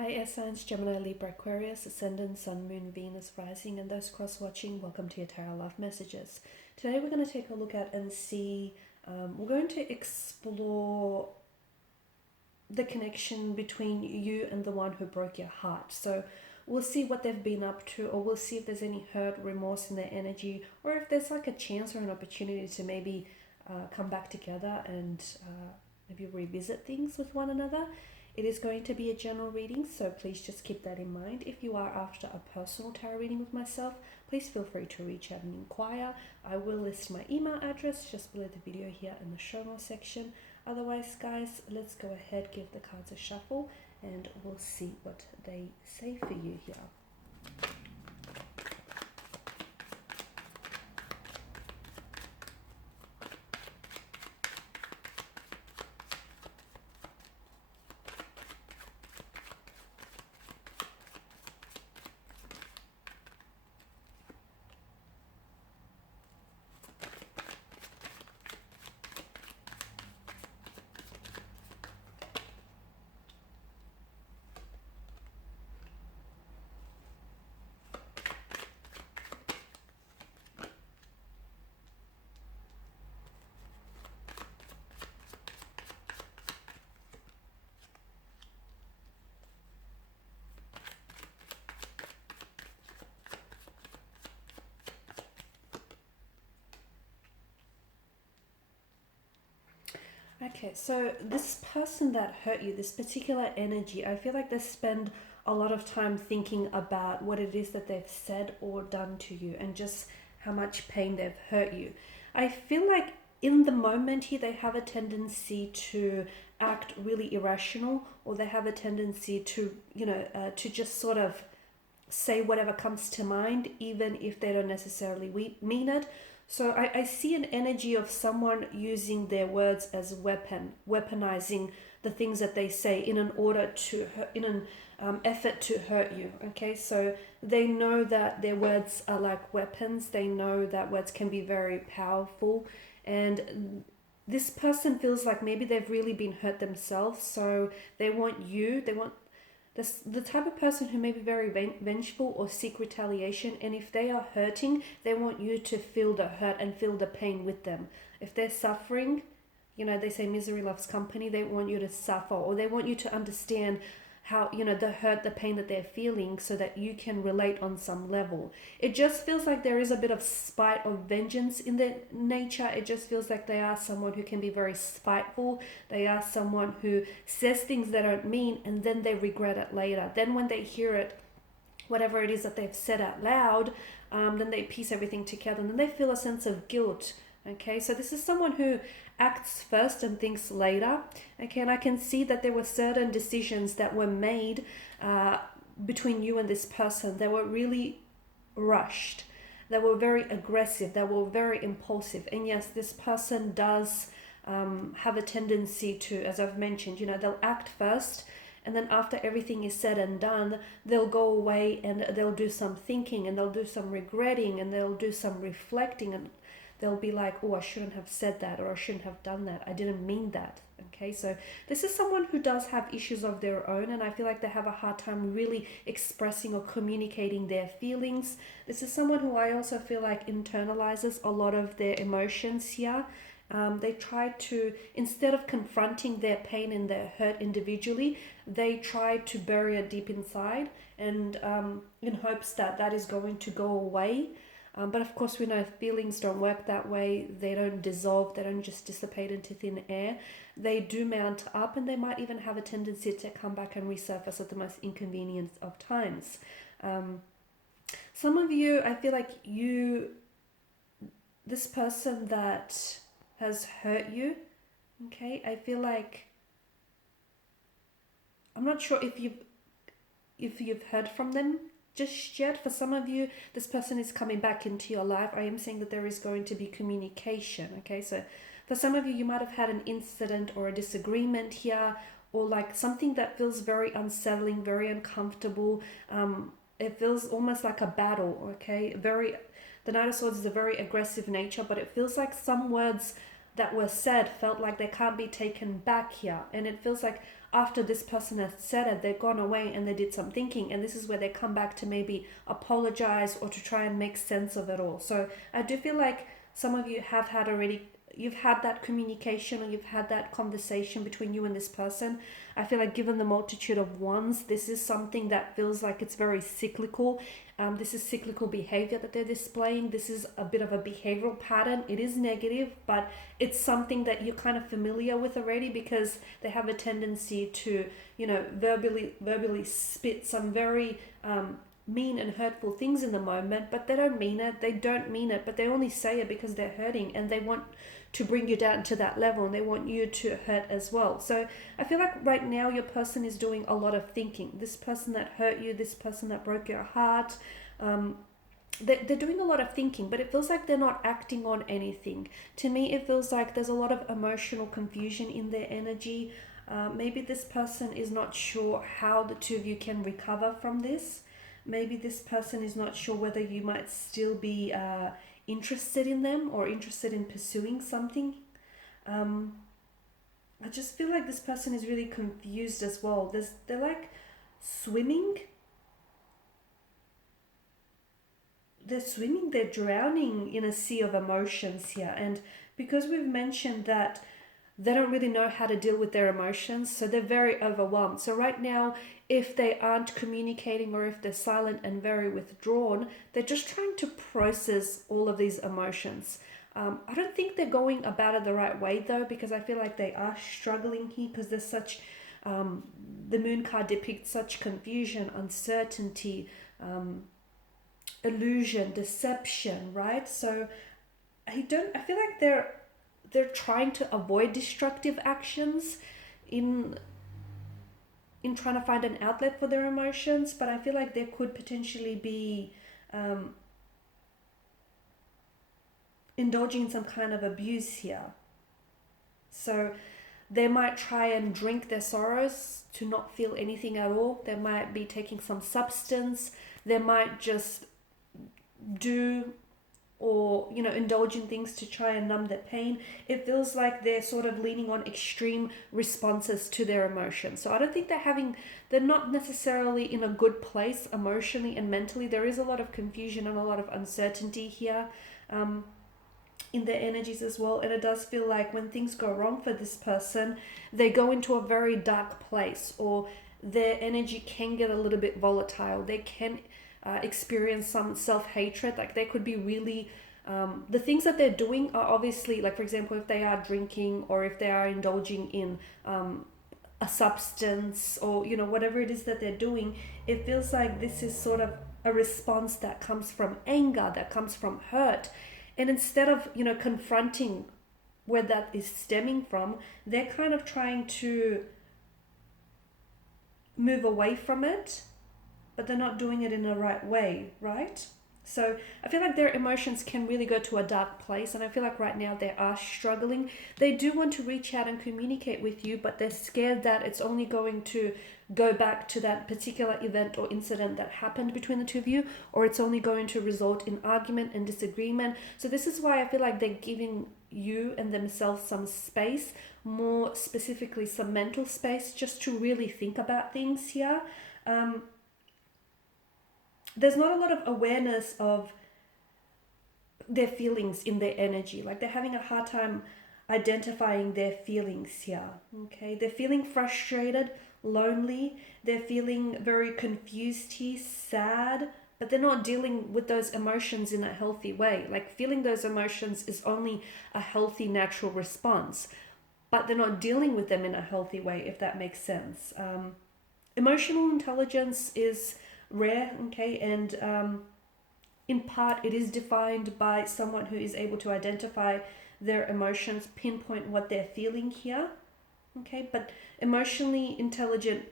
Hi, Air Signs, Gemini, Libra, Aquarius, Ascendant, Sun, Moon, Venus, Rising, and those cross-watching, welcome to your Tarot Love Messages. Today we're going to take a look at and see, we're going to explore the connection between you and the one who broke your heart. So we'll see what they've been up to, or we'll see if there's any hurt, remorse in their energy, or if there's like a chance or an opportunity to maybe come back together and maybe revisit things with one another. It is going to be a general reading, so please just keep that in mind. If you are after a personal tarot reading with myself, please feel free to reach out and inquire. I will list my email address just below the video here in the show notes section. Otherwise, guys, let's go ahead, give the cards a shuffle, and we'll see what they say for you here. Okay, so this person that hurt you, this particular energy, I feel like they spend a lot of time thinking about what it is that they've said or done to you and just how much pain they've hurt you. I feel like in the moment here, they have a tendency to act really irrational, or they have a tendency to, to just sort of say whatever comes to mind, even if they don't necessarily mean it. So I see an energy of someone using their words as a weapon, weaponizing the things that they say in an order to in an effort to hurt you. Okay, so they know that their words are like weapons. They know that words can be very powerful, and this person feels like maybe they've really been hurt themselves. So they want the type of person who may be very vengeful or seek retaliation, and if they are hurting, they want you to feel the hurt and feel the pain with them. If they're suffering, they say misery loves company, they want you to suffer, or they want you to understand how, the hurt, the pain that they're feeling, so that you can relate on some level. It just feels like there is a bit of spite or vengeance in their nature. It just feels like they are someone who can be very spiteful. They are someone who says things they don't mean, and then they regret it later. Then when they hear it, whatever it is that they've said out loud, then they piece everything together, and then they feel a sense of guilt. Okay, so this is someone who acts first and thinks later. Okay, and I can see that there were certain decisions that were made between you and this person. They were really rushed. They were very aggressive. They were very impulsive. And yes, this person does have a tendency to, as I've mentioned, they'll act first, and then after everything is said and done, they'll go away and they'll do some thinking, and they'll do some regretting, and they'll do some reflecting, and they'll be like, oh, I shouldn't have said that, or I shouldn't have done that. I didn't mean that. Okay, so this is someone who does have issues of their own, and I feel like they have a hard time really expressing or communicating their feelings. This is someone who I also feel like internalizes a lot of their emotions here. They try to, instead of confronting their pain and their hurt individually, they try to bury it deep inside, and in hopes that that is going to go away. But of course, we know feelings don't work that way. They don't dissolve. They don't just dissipate into thin air. They do mount up, and they might even have a tendency to come back and resurface at the most inconvenient of times. Some of you, I feel like this person that has hurt you, okay, I feel like, I'm not sure if you've heard from them just yet. For some of you, this person is coming back into your life. I am saying that there is going to be communication. Okay, so for some of you, you might have had an incident or a disagreement here, or like something that feels very unsettling, very uncomfortable. It feels almost like a battle. Okay, the Knight of Swords is a very aggressive nature, but it feels like some words that were said felt like they can't be taken back here, and it feels like after this person has said it, they've gone away and they did some thinking, and this is where they come back to maybe apologize or to try and make sense of it all. So I do feel like some of you have had already, you've had that communication, or you've had that conversation between you and this person. I feel like, given the multitude of ones, this is something that feels like it's very cyclical. This is cyclical behavior that they're displaying. This is a bit of a behavioral pattern. It is negative, but it's something that you're kind of familiar with already, because they have a tendency to, verbally spit some very mean and hurtful things in the moment, but they don't mean it. They don't mean it, but they only say it because they're hurting, and they want to bring you down to that level, and they want you to hurt as well. So I feel like right now your person is doing a lot of thinking. This person that hurt you, this person that broke your heart, they're doing a lot of thinking, but it feels like they're not acting on anything. To me, it feels like there's a lot of emotional confusion in their energy. Maybe this person is not sure how the two of you can recover from this. Maybe this person is not sure whether you might still be interested in them or interested in pursuing something. I just feel like this person is really confused as well. They're like swimming. They're drowning in a sea of emotions here. And because we've mentioned that they don't really know how to deal with their emotions, so they're very overwhelmed. So right now, if they aren't communicating, or if they're silent and very withdrawn, they're just trying to process all of these emotions. I don't think they're going about it the right way though, because I feel like they are struggling here, because there's such, the moon card depicts such confusion, uncertainty, illusion, deception, right? So I feel like they're trying to avoid destructive actions in trying to find an outlet for their emotions, but I feel like there could potentially be indulging in some kind of abuse here. So they might try and drink their sorrows to not feel anything at all. They might be taking some substance. They might just do or indulge in things to try and numb their pain. It feels like they're sort of leaning on extreme responses to their emotions. So I don't think they're not necessarily in a good place emotionally and mentally. There is a lot of confusion and a lot of uncertainty here in their energies as well. And it does feel like when things go wrong for this person, they go into a very dark place, or their energy can get a little bit volatile. They can experience some self-hatred. Like they could be really the things that they're doing are obviously, like for example, if they are drinking, or if they are indulging in a substance, or whatever it is that they're doing, it feels like this is sort of a response that comes from anger, that comes from hurt. And instead of confronting where that is stemming from, they're kind of trying to move away from it, but they're not doing it in the right way, right? So I feel like their emotions can really go to a dark place, and I feel like right now they are struggling. They do want to reach out and communicate with you, but they're scared that it's only going to go back to that particular event or incident that happened between the two of you, or it's only going to result in argument and disagreement. So this is why I feel like they're giving you and themselves some space, more specifically some mental space, just to really think about things here. There's not a lot of awareness of their feelings in their energy. Like they're having a hard time identifying their feelings here. Okay, they're feeling frustrated, lonely. They're feeling very confused here, sad, but they're not dealing with those emotions in a healthy way. Like feeling those emotions is only a healthy, natural response, but they're not dealing with them in a healthy way, if that makes sense. Emotional intelligence is rare, okay, and in part it is defined by someone who is able to identify their emotions, pinpoint what they're feeling here, okay, but emotionally intelligent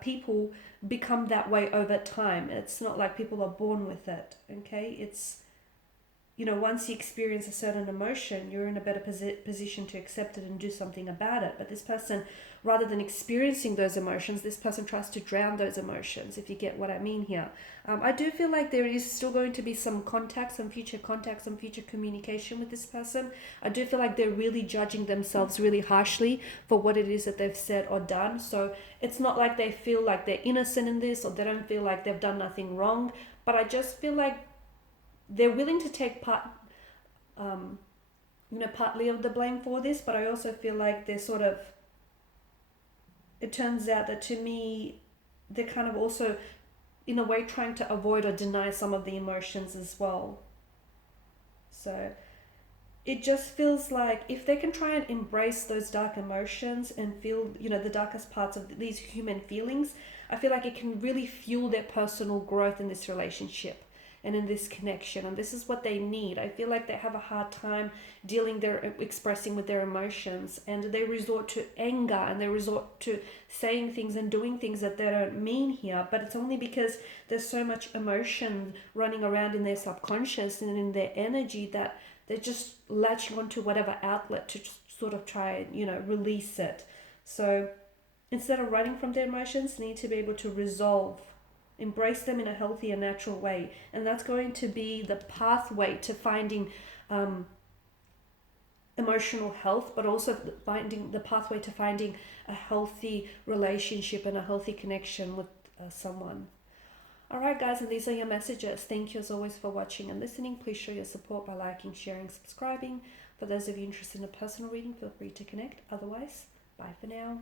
people become that way over time. It's not like people are born with it, okay, it's once you experience a certain emotion, you're in a better position to accept it and do something about it. But this person, rather than experiencing those emotions, this person tries to drown those emotions, if you get what I mean here. I do feel like there is still going to be some future contact, some future communication with this person. I do feel like they're really judging themselves really harshly for what it is that they've said or done. So it's not like they feel like they're innocent in this, or they don't feel like they've done nothing wrong. But I just feel like they're willing to take partly of the blame for this, but I also feel like they're sort of, it turns out that to me, they're kind of also, in a way, trying to avoid or deny some of the emotions as well. So it just feels like if they can try and embrace those dark emotions and feel, the darkest parts of these human feelings, I feel like it can really fuel their personal growth in this relationship and in this connection. And this is what they need. I feel like they have a hard time expressing with their emotions, and they resort to anger, and they resort to saying things and doing things that they don't mean here. But it's only because there's so much emotion running around in their subconscious and in their energy that they're just latching onto whatever outlet to sort of try and, release it. So instead of running from their emotions, they need to be able to embrace them in a healthy and natural way. And that's going to be the pathway to finding emotional health, but also finding the pathway to finding a healthy relationship and a healthy connection with someone. Alright guys, and these are your messages. Thank you as always for watching and listening. Please show your support by liking, sharing, subscribing. For those of you interested in a personal reading, feel free to connect. Otherwise, bye for now.